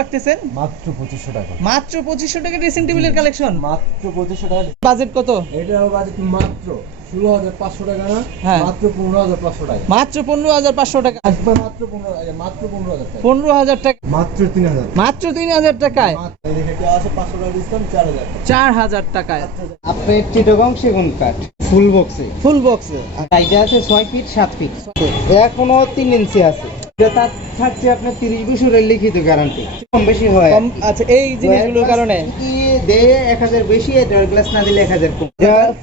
রাখতেছেন? মাত্র পঁচিশশো টাকা। মাত্র পঁচিশশো টাকা ড্রেসিং টেবিলের কালেকশন মাত্র পঁচিশশো টাকা। বাজেট কত? এটা বাজেট মাত্র টাকা না? হ্যাঁ। টাকা। টাকা। টাকা। টাকা। টাকায়? দেখে আছে টাকা ডিসকাউন্ট টাকায়। চিটগং সেগুন কাঠ ফুল বক্সে ফুল বক্স এটা আছে ছয় ফিট সাত ফিট এখনও তিন ইঞ্চি আছে। থাকছে আপনার তিরিশ বছরের লিখিত গ্যারান্টি কম বেশি হয়। আচ্ছা এই জিনিসগুলোর কারণে? দেয় এক হাজার বেশি ড্রয়ার গ্লাস না দিলে এক হাজার কম।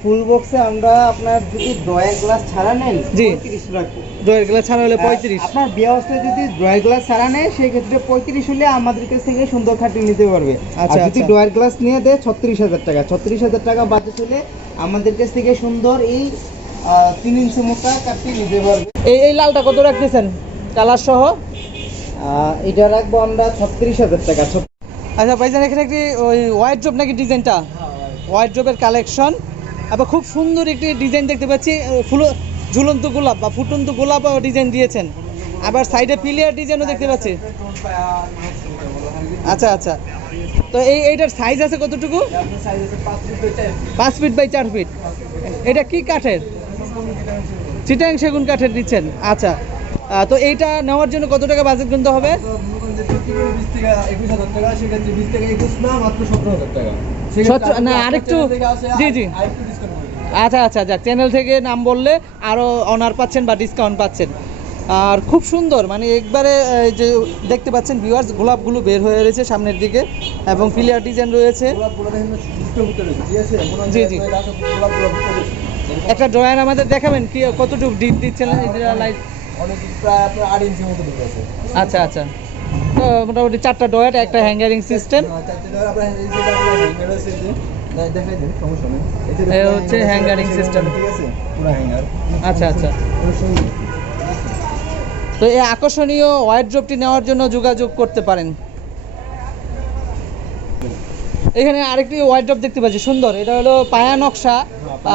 ফুল বক্সে আমরা আপনার যদি ড্রয়ার গ্লাস ছাড়া নেন জি। তিরিশ রাখব। দইয়ের গেলে ছাড়া হলে পঁয়ত্রিশ। আপনার বিয়ে অবস্থায় যদি ড্রয়ার গ্লাস ছাড়া নেয় সেই ক্ষেত্রে পঁয়ত্রিশ হলে আমাদের কাছ থেকে সুন্দর খাটি নিতে পারবে। আচ্ছা, যদি আচ্ছা। ড্রয়ার গ্লাস নিয়ে দেয় ছত্রিশ হাজার টাকা। ছত্রিশ হাজার টাকা বাজেট হলে আমাদের কাছ থেকে সুন্দর এই তিন ইঞ্চি মোটা কাঠটি নিতে পারবে। এই এই লালটা কত রাখতেছেন? কালার সহ এটা রাখব আমরা ছত্রিশ হাজার টাকা। আচ্ছা ভাইজান, এখানে একটি ওই হোয়াইট ড্রপ নাকি ডিজাইনটা? হোয়াইট ড্রপের কালেকশন আবার খুব সুন্দর একটি ডিজাইন দেখতে পাচ্ছি ফুল ঝুলন্ত গোলাপ বা ফুটন্ত গোলাপ ডিজাইন দিয়েছেন। আবার সাইডে পিলিয়ার ডিজাইনও দেখতে পাচ্ছি। আচ্ছা আচ্ছা। তো এই, এইটার সাইজ আছে কতটুকু? পাঁচ ফিট বাই চার ফিট এটা কি কাঠের? চিটাং সেগুন কাঠের দিচ্ছেন। আচ্ছা। তো এইটা নেওয়ার জন্য কত টাকা বাজেট কিনতে হবে? না আরেকটু- জি, জি। আচ্ছা আচ্ছা যাক চ্যানেল থেকে নাম বললে আরও অনার পাচ্ছেন বা ডিসকাউন্ট পাচ্ছেন। আর খুব সুন্দর মানে একবারে যে দেখতে পাচ্ছেন ভিউয়ার্স গোলাপগুলো বের হয়ে রয়েছে সামনের দিকে এবং ফিলিয়ার ডিজাইন রয়েছে। জি, জি। একটা ড্রয়ার আমাদের দেখাবেন কি কতটুকু ডিপ দিচ্ছেন লাইট অনেক প্রায় আপনার আট ইঞ্চি মতো ঢুকে আছে। আচ্ছা আচ্ছা। তো মোটামুটি চারটা ডয়েট একটা হ্যাঙ্গারিং সিস্টেম হচ্ছে হ্যাঙ্গারিং hanger। আচ্ছা, আচ্ছা। তো এই আকর্ষণীয় ওয়াইড ড্রপটি নেওয়ার জন্য যোগাযোগ করতে পারেন। এখানে আরেকটি হোয়াইট ড্রপ দেখতে পাচ্ছি সুন্দর। এটা হলো পায়া নকশা।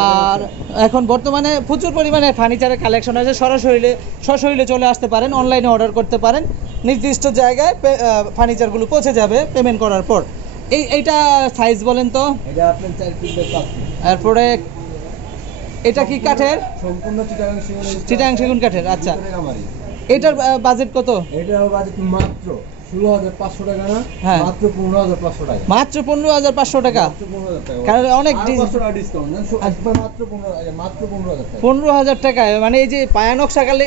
আর এখন বর্তমানে প্রচুর পরিমাণে ফার্নিচারের কালেকশন আছে সরাসরি সশরীরে চলে আসতে পারেন অনলাইনে অর্ডার করতে পারেন। নির্দিষ্ট জায়গায় ফার্নিচারগুলো পৌঁছে যাবে পেমেন্ট করার পর। এই এইটা সাইজ বলেন তো। তারপরে এটা কি কাঠের? সম্পূর্ণ চিটাং সেগুন কাঠের আচ্ছা। এটার বাজেট কত? এটা বাজেট মাত্র হ্যাঁ। মাত্র পনেরো হাজার পাঁচশো টাকা। পনেরো হাজার টাকা। কারণ অনেক পনেরো হাজার মানে এই যে পায়ানক সাকালে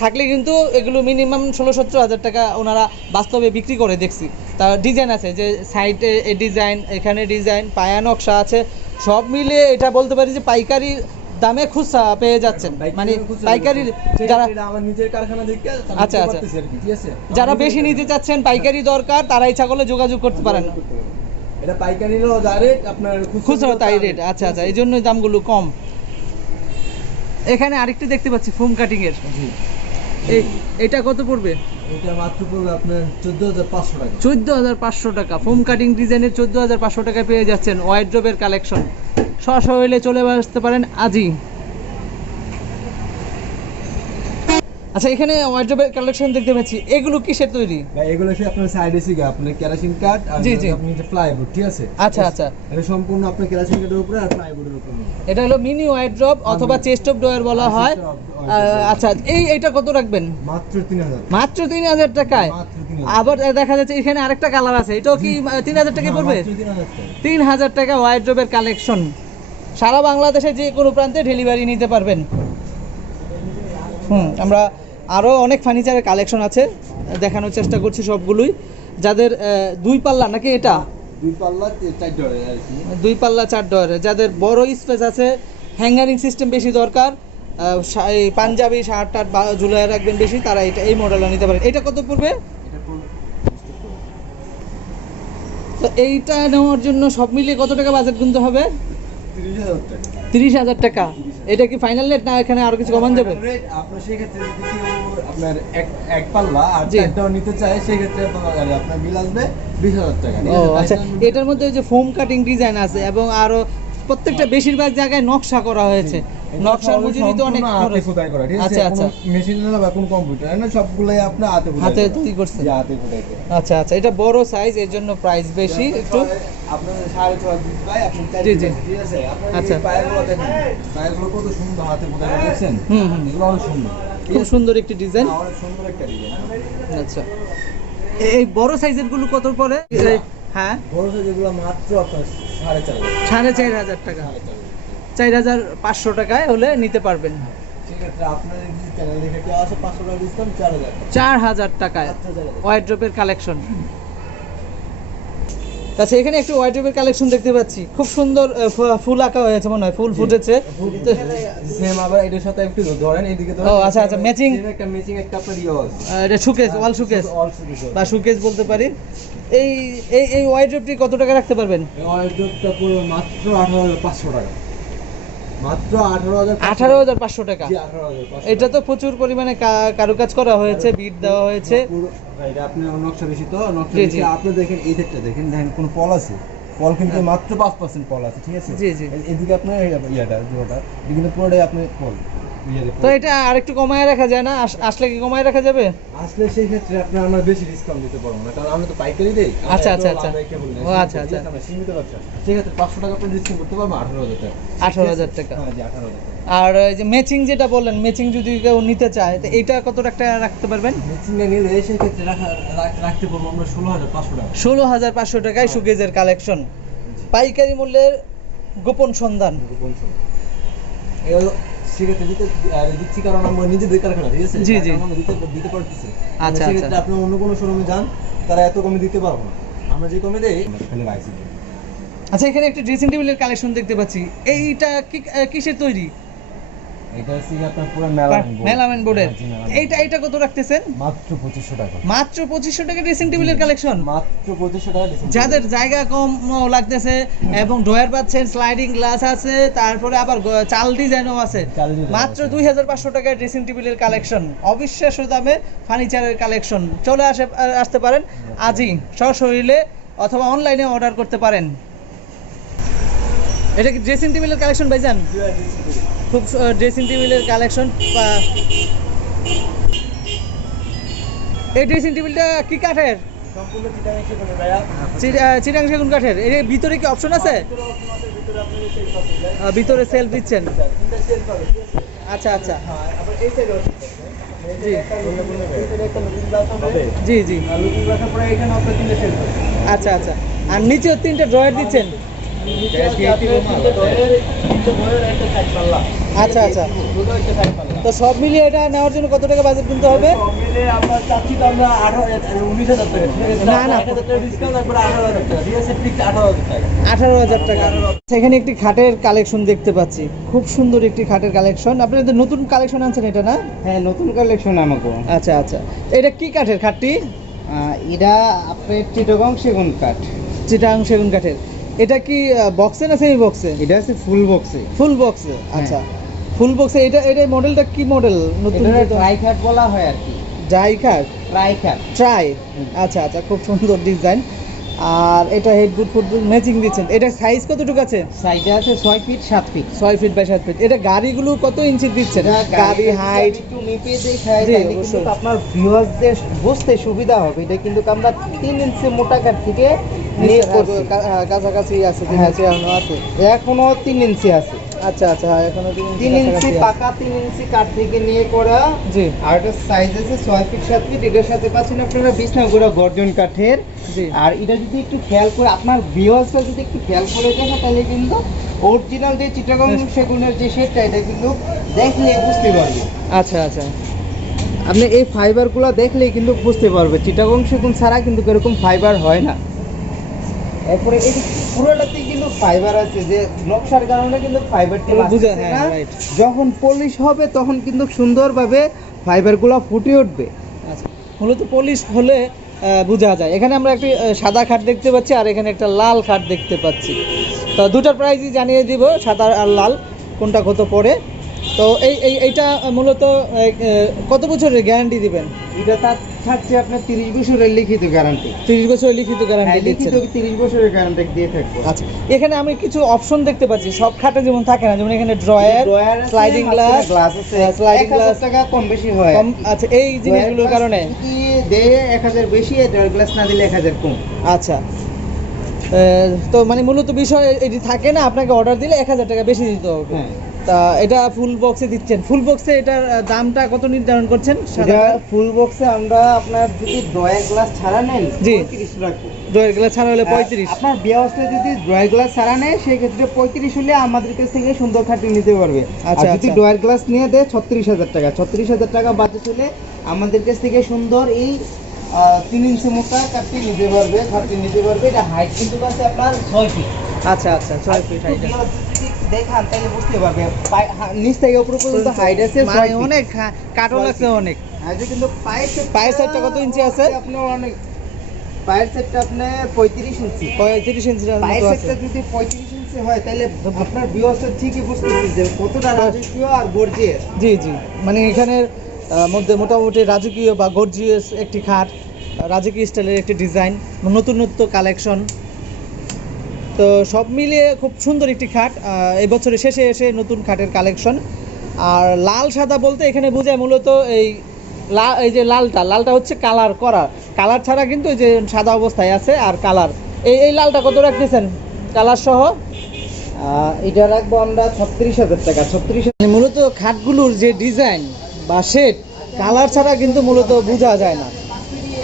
থাকলে কিন্তু এগুলো মিনিমাম ষোলো সতেরো হাজার টাকা ওনারা বাস্তবে বিক্রি করে দেখছি। তা ডিজাইন আছে যে সাইডে ডিজাইন এখানে ডিজাইন পায়া নকশা আছে। সব মিলিয়ে এটা বলতে পারি যে পাইকারি দামে খুচরা পেয়ে যাচ্ছেন। মানে পাইকারি যারা আমার নিজের কারখানা থেকে আচ্ছা, আচ্ছা। যারা বেশি নিতে চাচ্ছেন পাইকারি দরকার তারা ইচ্ছা করলে যোগাযোগ করতে পারেন। এটা পাইকারি ডাইরেক্ট আপনার খুচরা তাই রেট আচ্ছা আচ্ছা এই জন্যই দামগুলো কম। এখানে আরেকটি দেখতে পাচ্ছি ফোম কাটিং এর। এটা কত পড়বে? এটা মাত্র পড়বে আপনার চোদ্দ হাজার পাঁচশো টাকা। চোদ্দ হাজার পাঁচশো টাকা। ফোম কাটিং ডিজাইনের চোদ্দ হাজার পাঁচশো টাকায় পেয়ে যাচ্ছেন। ওয়াইড্রোবের কালেকশন সশরীরে চলে আসতে পারেন আজই আচ্ছা এখানে ওয়াইড্রোবের কালেকশন দেখতে পাচ্ছি। এগুলো কিসের তৈরি? ভাই এগুলো হচ্ছে আপনার সাইড এসি গা আপনার কেরাসিন কাঠ আর। আপনি যে প্লাইউড ঠিক আছে? আচ্ছা আচ্ছা। এটা সম্পূর্ণ আপনার কেরাসিন কাঠের উপরে আর প্লাইউডের উপরে। এটা হলো মিনি ওয়াইড্রপ অথবা চেস্ট অফ ডোয়ার বলা হয়। আচ্ছা এই এটা কত রাখবেন? মাত্র তিন হাজার। মাত্র তিন হাজার টাকায়? আবার দেখা যাচ্ছে এখানে আরেকটা কালার আছে। এটাও কি তিন হাজার টাকা হ্যাঁ, পড়বে? মাত্র তিন হাজার টাকা ওয়াইড্রোবের কালেকশন সারা বাংলাদেশে যে কোনো প্রান্তে ডেলিভারি নিতে পারবেন। হুম আমরা আরও অনেক ফার্নিচারের কালেকশন আছে দেখানোর চেষ্টা করছি সবগুলোই। যাদের দুই পাল্লা নাকি এটা? দুই পাল্লা চার ডয়ারে যাদের বড় স্পেস আছে হ্যাঙ্গারিং সিস্টেম বেশি দরকার পাঞ্জাবি শার্ট টার্ট বা ঝুলায় রাখবেন বেশি তারা এটা এই মডেলটা নিতে পারেন। এটা কত পড়বে? পড়বে তো এইটা নেওয়ার জন্য সব মিলিয়ে কত টাকা বাজেট গুনতে হবে? তিরিশ হাজার টাকা। এটা কি ফাইনাল রেট না এখানে আরও কিছু কমান যাবে? আপনার সেক্ষেত্রে যদি কেউ আপনার এক এক পাল্লা আর চারটাও নিতে চায় সেক্ষেত্রে আপনার আপনার বিল আসবে বিশ হাজার টাকা। ও আচ্ছা। এটার মধ্যে যে ফোম কাটিং ডিজাইন আছে এবং আরও প্রত্যেকটা বেশিরভাগ জায়গায় নকশা করা হয়েছে। নকশার মজুরি তো অনেক খরচ। করা ঠিক আছে? আচ্ছা, আচ্ছা। মেশিন না বা কোনো কম্পিউটার না সবগুলাই আপনি হাতে হাতে তৈরি করছেন? হাতে আচ্ছা আচ্ছা। এটা বড় সাইজ এর জন্য প্রাইস বেশি একটু। জি, জি। আচ্ছা। এই পায়েগুলো দেখেন পায়েগুলো কত সুন্দর হাতে দেখছেন? হুম, হুম। এগুলো অনেক সুন্দর। খুব সুন্দর একটি ডিজাইন। হ্যাঁ, অনেক সুন্দর একটা ডিজাইন আচ্ছা। এই বড় সাইজেরগুলো কত পড়ে? এই- হ্যাঁ? বড় যেগুলো মাত্র আপনার সাড়ে চার হাজার। সাড়ে চার হাজার টাকা। চার হাজার। পাঁচশো টাকায় হলে নিতে পারবেন। চার হাজার টাকায়। ওয়াইড্রোপের কালেকশন আচ্ছা এখানে একটু ওয়াইড্রোপের কালেকশন দেখতে পাচ্ছি। খুব সুন্দর ফুল আঁকা হয়েছে মনে হয় ফুল ফুটেছে। সেম আবার এটার সাথে একটু ধরেন এদিকে ও, আচ্ছা, আচ্ছা, ম্যাচিং একটা ম্যাচিং একটা আপনার এটা সুকেস ওয়াল সুকেস অল বা সুকেস বলতে পারি। এই এই ওয়াইড্রোপটি কত টাকা রাখতে পারবেন? ওয়ার্ডরোবটা পুরো মাত্র আঠারো পাঁচশো টাকা। মাত্র আঠারো হাজার পাঁচশো টাকা। জি আঠারো হাজার পাঁচশো এটা তো প্রচুর পরিমাণে কারুকাজ করা হয়েছে বিট দেওয়া হয়েছে। আপনি নকশা বেশি তো? নকশা আপনি দেখেন এই দিকটা দেখেন দেখেন কোনো পল আছে? পল কিন্তু মাত্র পাঁচ পার্সেন্ট পল আছে ঠিক আছে। এদিকে আপনার ইয়েটা পুরোটাই আপনার পল। তো এটা আরেকটু কমায় রাখা যায় না? আস- আসলে কি কমায় রাখা যাবে? আসলে সেই ক্ষেত্রে আপনার আমরা বেশি ডিসকাউন্ট দিতে পারব না কারণ আমরা তো পাইকারি দেই। আচ্ছা, আচ্ছা, আচ্ছা। না। ও, আচ্ছা, আচ্ছা। সীমিত ব্যবসা সেক্ষেত্রে পাঁচশো টাকা আপনি ডিসকাউন্ট করতে পারব আঠারো হাজার টাকা। 18,000 টাকা। হ্যাঁ জি আঠারো হাজার টাকা। আর এই যে ম্যাচিং যেটা বললেন ম্যাচিং যদি কেউ নিতে চায় তো এইটা কত টাকা রাখতে পারবেন? মিক্সিংটা নিলে সেই ক্ষেত্রে রাখা রাখতে পারব আমরা ষোলো হাজার পাঁচশো টাকা। ষোলো হাজার পাঁচশো টাকায় সুগেজের কালেকশন পাইকারি মূল্যের গোপন সন্ধান। এই হলো সেক্ষেত্রে দিতে দিচ্ছি কারণ আমরা নিজেদের কারখানা ঠিক আছে? জি, জি। আমরা দিতে দিতে পারতেছি। আচ্ছা, সেক্ষেত্রে আচ্ছা। আপনি অন্য কোনো শোরুমে যান তারা এত কমে দিতে পারব না। আমরা যে কমে দেই ফেলে রাখছি। আচ্ছা এখানে একটা ড্রেসিং টেবিলের কালেকশন দেখতে পাচ্ছি। এইটা কি কিসের তৈরি? এটা হচ্ছে আপনার পুরো মেলামেন board। মেলামেন বোর্ডের জি, মেলামেন। এইটা এইটা কত রাখতেছেন? মাত্র পঁচিশশো টাকা। মাত্র পঁচিশশো টাকা ড্রেসিং টেবিলের কালেকশন মাত্র পঁচিশশো টাকা যাদের জায়গা কম লাগতেছে এবং ড্রয়ার পাচ্ছেন স্লাইডিং গ্লাস আছে তারপরে আবার চাল ডিজাইনও আছে। মাত্র আছে। দুই হাজার পাঁচশো টাকায় ড্রেসিং টেবিলের কালেকশন অবিশ্বাস্য দামে ফার্নিচারের কালেকশন চলে আসে আসতে পারেন। আজই সশরীরে অথবা অনলাইনে অর্ডার করতে পারেন। এটা কি ড্রেসিং টেবিলের কালেকশন ভাইজান? খুব ড্রেসিং টেবিলের কালেকশন এই ড্রেসিং টেবিলটা কি কাঠের? সম্পূর্ণ চিটাং সেগুন কাঠের। এর ভিতরে কি অপশন আছে? ভিতরে সেলফ দিচ্ছেন। আছে? আচ্ছা আচ্ছা। হ্যাঁ জি। জি আচ্ছা আচ্ছা। আর নিচেও তিনটে ড্রয়ার দিচ্ছেন। আচ্ছা, আচ্ছা। তো সব মিলিয়ে এটা নেওয়ার জন্য কত টাকা বাজেট কিনতে হবে? না, না। আঠারো হাজার টাকা। সেখানে একটি খাটের কালেকশন দেখতে পাচ্ছি। খুব সুন্দর একটি খাটের কালেকশন আপনাদের নতুন কালেকশন আনছেন এটা না? হ্যাঁ নতুন কালেকশন আমাকে। আচ্ছা আচ্ছা। এটা কি কাঠের খাটটি? এটা আপনার চিটগং সেগুন কাঠ। চিটাং সেগুন কাঠের। এটা কি বক্সে না সেমি বক্সে এটা আছে ফুল বক্সে ফুল বক্সে আচ্ছা। ফুল বক্সে এটা এটা মডেলটা কি মডেল নতুন এটা ট্রাই কাঠ বলা হয় আর কি। ড্রাই কাঠ ট্রাই আচ্ছা আচ্ছা খুব সুন্দর ডিজাইন আর এটা হেডবুট ফুটবুট ম্যাচিং দিচ্ছেন। এটা সাইজ কতটুকু আছে? সাইডে আছে ছয় ফিট সাত ফিট ছয় ফিট বাই সাত ফিট এটা গাড়িগুলো কত ইঞ্চি দিচ্ছেন? গাড়ি হাইট একটু মেপে দেখাই। কিন্তু আপনার ভিউয়ার্সদের বুঝতে সুবিধা হবে। এটা কিন্তু আমরা তিন ইঞ্চি মোটা কাঠ থেকে কাছাকাছি আছে হ্যাঁ। ইঞ্চি এখনও আছে। এখনও তিন ইঞ্চি আছে। আচ্ছা আচ্ছা হ্যাঁ, এখনও তিন ইঞ্চি কাছাকাছি। পাকা তিন ইঞ্চি কাঠ থেকে নিয়ে করা। জি। আর এটার সাইজ আছে ছয় ফিট সাত ফিট এটার সাথে পাচ্ছেন আপনারা বিছনা করে গর্জন কাঠের। জি। আর এটা যদি একটু খেয়াল করে আপনার ভিউয়ার্সরা যদি একটু খেয়াল করে দেখে তাহলে কিন্তু অরিজিনাল যে চিটাগং সেগুনের যে শেডটা এটা কিন্তু দেখলে বুঝতে পারবে। আচ্ছা আচ্ছা। আপনি এই ফাইবারগুলো দেখলেই কিন্তু বুঝতে পারবে। চিটাগং সেগুন ছাড়া কিন্তু এরকম ফাইবার হয় না। এরপরে এই পুরোটাতে কিন্তু ফাইবার আছে যে নকশার কারণে কিন্তু ফাইবারটা বুঝে, হ্যাঁ. যখন পলিশ হবে তখন কিন্তু সুন্দরভাবে ফাইবারগুলো ফুটে উঠবে। আচ্ছা মূলত পলিশ হলে বোঝা যায়। এখানে আমরা একটি সাদা খাট দেখতে পাচ্ছি আর এখানে একটা লাল খাট দেখতে পাচ্ছি। তো দুটার প্রাইসই জানিয়ে দিব সাদা আর লাল কোনটা কত পড়ে। তো এই এই এইটা মূলত কত বছরের গ্যারান্টি দিবেন? এটা তার থাকছে আপনার তিরিশ বছরের লিখিত গ্যারান্টি তিরিশ বছরের লিখিত গ্যারান্টি লিখিত তিরিশ বছরের গ্যারান্টি দিয়ে থাকব। আচ্ছা এখানে আমি কিছু অপশন দেখতে পাচ্ছি। সব খাটে যেমন থাকে না যেমন এখানে ড্রয়ার স্লাইডিং গ্লাস গ্লাস আছে। স্লাইডিং গ্লাস টাকা কম বেশি হয়। আচ্ছা এই জিনিসগুলোর কারণে? যদি দেয় এক হাজার বেশি ড্রয়ার গ্লাস না দিলে এক হাজার কম। আচ্ছা। তো মানে মূলত বিষয় এটি থাকে না আপনাকে অর্ডার দিলে এক হাজার টাকা বেশি দিতে হবে। হ্যাঁ। তা এটা ফুল বক্সে দিচ্ছেন। ফুল বক্সে এটার দামটা কত নির্ধারণ করছেন? ফুল বক্সে আমরা আপনার যদি ড্রয়ার গ্লাস ছাড়া নেন জি। ডয়ের গ্লাস ছাড়া হলে পঁয়ত্রিশ। আপনার বিয়ে অবস্থায় যদি ড্রয়ার গ্লাস ছাড়া নেয় সেই ক্ষেত্রে পঁয়ত্রিশ হলে আমাদের কাছ থেকে সুন্দর খাটি নিতে পারবে। আচ্ছা, যদি আচ্ছা। ড্রয়ার গ্লাস নিয়ে দেয় ছত্রিশ হাজার টাকা। ছত্রিশ হাজার টাকা বাজেট হলে আমাদের কাছ থেকে সুন্দর এই তিন ইঞ্চি মোটা কাঠটি নিতে পারবে খাটটি নিতে পারবে। এটা হাইট কিন্তু আছে আপনার ছয় ফিট আচ্ছা আচ্ছা ছয় ফিট হাইট দেখান তাহলে বুঝতে পারবে। নিচ থেকে উপর পর্যন্ত হাইট আছে মানে অনেক হ্যাঁ, কাটও ছয় লাগছে feet। অনেক আর কিন্তু পায়ের পায়ের সেটটা কত ইঞ্চি আছে? আপনার অনেক পায়ের সেটটা আপনার পঁয়ত্রিশ ইঞ্চি পঁয়ত্রিশ ইঞ্চির পায়ের মতো যদি পঁয়ত্রিশ ইঞ্চি হয় তাহলে আপনার বিয়সটা ঠিকই বুঝতেছি যে কতটা রাজকীয় আর গর্জিয়াস। জি জি। মানে এখানের মধ্যে মোটামুটি রাজকীয় বা গর্জিয়াস একটি খাট রাজকীয় স্টাইলের একটি ডিজাইন নতুনত্ব কালেকশন তো সব মিলিয়ে খুব সুন্দর একটি খাট এই বছরের শেষে এসে নতুন খাটের কালেকশন। আর লাল সাদা বলতে এখানে বোঝায় মূলত এই এই যে লালটা লালটা হচ্ছে কালার করা। কালার ছাড়া কিন্তু এই যে সাদা অবস্থায় আছে আর কালার। এই এই লালটা কত রাখতেছেন? কালার সহ? এটা রাখব আমরা ছত্রিশ হাজার টাকা। ছত্রিশ মানে মূলত খাটগুলোর যে ডিজাইন বা শেড কালার ছাড়া কিন্তু মূলত বোঝা যায় না।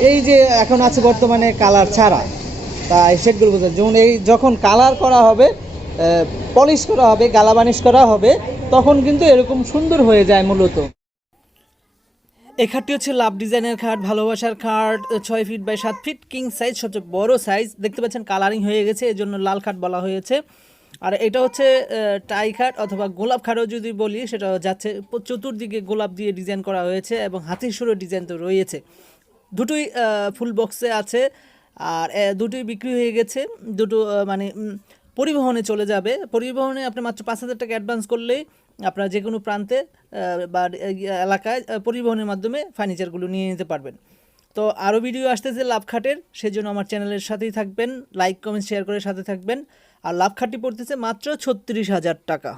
এই যে এখন আছে বর্তমানে কালার ছাড়া। তা এই শেডগুলো বোঝা। যেমন এই যখন কালার করা হবে পলিশ করা হবে, গালা বানিশ করা হবে, তখন কিন্তু এরকম সুন্দর হয়ে যায় মূলত। এই খাটটি হচ্ছে লাভ ডিজাইনের খাট, ভালোবাসার খাট, ছয় ফিট বাই সাত ফিট কিং সাইজ সবচেয়ে বড় সাইজ দেখতে পাচ্ছেন কালারিং হয়ে গেছে এই জন্য লাল খাট বলা হয়েছে। আর এটা হচ্ছে টাই খাট অথবা গোলাপ খাটও যদি বলি, সেটা যাচ্ছে চতুর্দিকে গোলাপ দিয়ে ডিজাইন করা হয়েছে এবং হাতির সুরের ডিজাইন তো রয়েছে। দুটোই ফুল বক্সে আছে। আর দুটোই বিক্রি হয়ে গেছে। দুটো মানে পরিবহনে চলে যাবে। পরিবহনে আপনি মাত্র পাঁচ হাজার টাকা অ্যাডভান্স করলেই আপনার যে কোনো প্রান্তে বা এলাকায় পরিবহনের মাধ্যমে ফার্নিচারগুলো নিয়ে নিতে পারবেন। তো আরও ভিডিও আসতেছে লাভ খাটের সেজন্য আমার চ্যানেলের সাথেই থাকবেন। লাইক কমেন্ট শেয়ার করে সাথে থাকবেন। আর লাভ খাটটি পড়তেছে মাত্র ছত্রিশ হাজার টাকা।